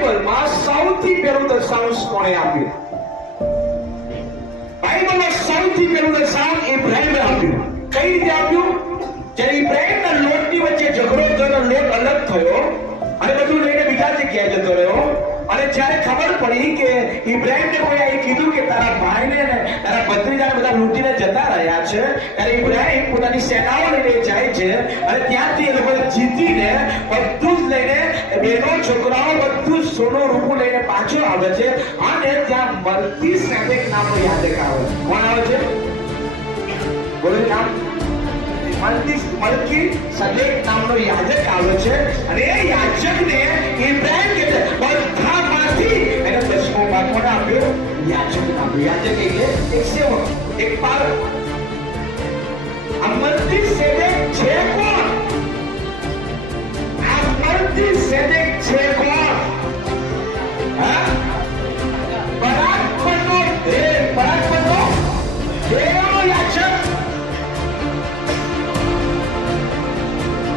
બાઇબલમાં સૌથી પહેલું દર્શાવન કોણે આપ્યું? બાઇબલમાં સૌથી પહેલું દર્શાવન ઇબ્રાહીમે આપ્યું. કઈ રીતે આપ્યું? જ્યારે ઇબ્રાહીમના લોટની વચ્ચે ઝઘડો થયો, લોટ અલગ થયો અને બધું લઈને બીજા જગ્યાએ જતો રહ્યો. અને જ્યારે ખબર પડી કે ઇબ્રાહીમને કોઈ અહીં કીધું કે તારા ભાઈને ને તારા ભત્રીજાને બધા લૂંટીને જતા રહ્યા છે, ત્યારે ઇબ્રાહીમ પોતાની સેનાઓ લઈને જાય છે અને ત્યાંથી એ લોકો જીતીને બધું જ લઈને બહેનો છોકરાઓ બધું જ સોનું રૂપું લઈને પાછો આવે છે. અને ત્યાં મલ્કીસેદેક નામનો યાજક આવે. કોણ આવે છે? બોલો નામ. મલ્કીસેદેક નામનો યાજક આવે છે અને એ યાજકને ઇબ્રાહીમ કહે છે બધામાંથી એને 10મો ભાગ કોને આપ્યો? યાજકને આપ્યો. યાજક એટલે એક સેવક, એક પાલક. આ મલ્કીસેદેક છે કોણ? આ મલ્કીસેદેક છે કોણ? હા, પરાક્રમનો દેવનો યાજક.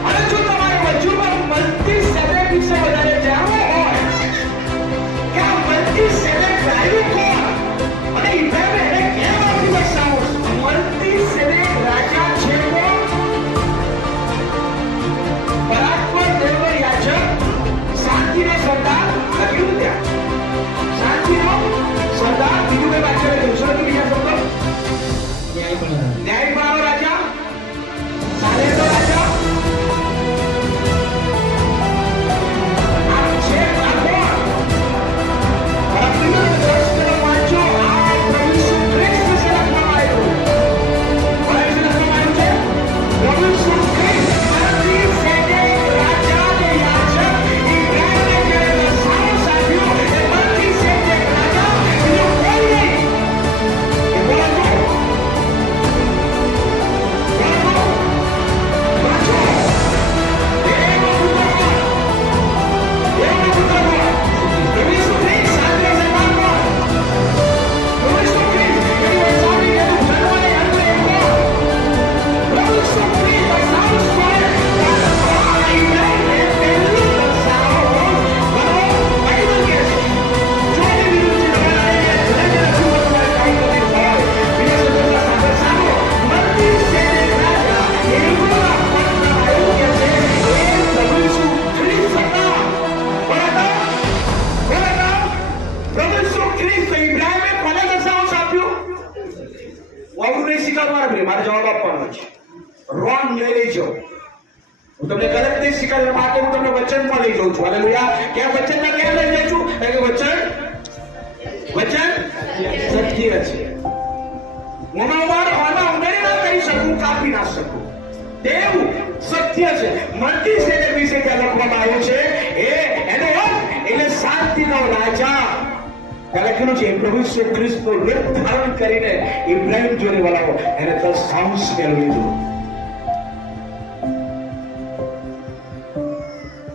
અને જો તમારે વજુમાં મલ્કીસેદેક વિશે વધારે જાણવું હોય કે આ મલ્કીસેદેક રાજા કોણ અને ઇબ્રાહીમે એને કેમ આપ્યું દર્શાવો. મલ્કીસેદેક રાજા છે કોણ? પરાક્રમ દેવનો યાજક, શાંતિનો સરદાર. લખ્યું ત્યાં શાંતિનો સરદાર. બીજું કઈ વાંચે બીજા શબ્દો? ન્યાયપણાનો રાજા, સાલેનો રાજા. મારે જવાબ આપવાનો છે. રોંગ લઈ લેજો. હું તમને ગલત નહીં શીખવાડવા માટે હું તમને વચનમાં લઈ જાઉં છું. હાલેલુયા. કે વચનમાં કેમ લઈ જાઉં છું? કે વચન સત્ય છે. હું ઉમેરી ના કહી શકું, કાપી ના શકું. તેવું સત્ય છે. મલ્કીસેદેક વિશે ત્યાં લખવામાં આવ્યું છે એનો અર્થ એટલે શાંતિનો રાજા. લખેલું છે પ્રભુ ઈસુ ખ્રિસ્તનું રૂપ ધારણ કરીને ઇબ્રાહીમ જોડે વળાવો. એને 10 સાઉન્ડ્સ પહેલું લીધું.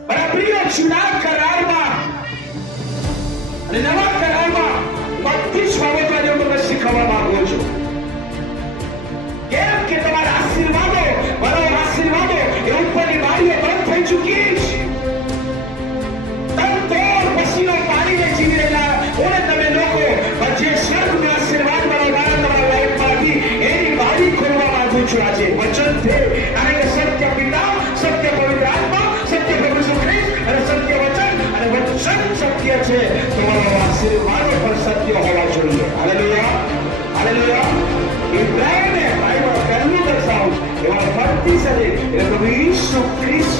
મારા પ્રિય, જૂના કરારમાં અને નવા કરારમાં બધી જ બાબતોને હું તમને શીખવવા માંગુ છું. કેમ કે તમારા આશીર્વાદો એ ઉપરની બારીઓ બંધ થઈ ચૂકી છે. પસીનો પાણીને જીવી રહેલા તમે લોકો જે સ્વર્ગના આશીર્વાદ તમારા લાઈફમાંથી એની બારી ખોલવા માંગુ છું આજે વચન છે. કારણ કે સત્ય પિતા, સત્ય પવિત્ર આત્મા, સત્ય પ્રભુ ઈસુ ખ્રિસ્ત અને સત્ય વચન અને વચન સત્ય છે. તમારો આશીર્વાદ પણ સત્ય હોવા જોઈએ. Hallelujah, hallelujah. ઇબ્રાહીમે બાઇબલ પહેલું દર્શાવું એવા મલ્કીસેદેક એટલે પ્રભુ ઈસુ ખ્રિસ્ત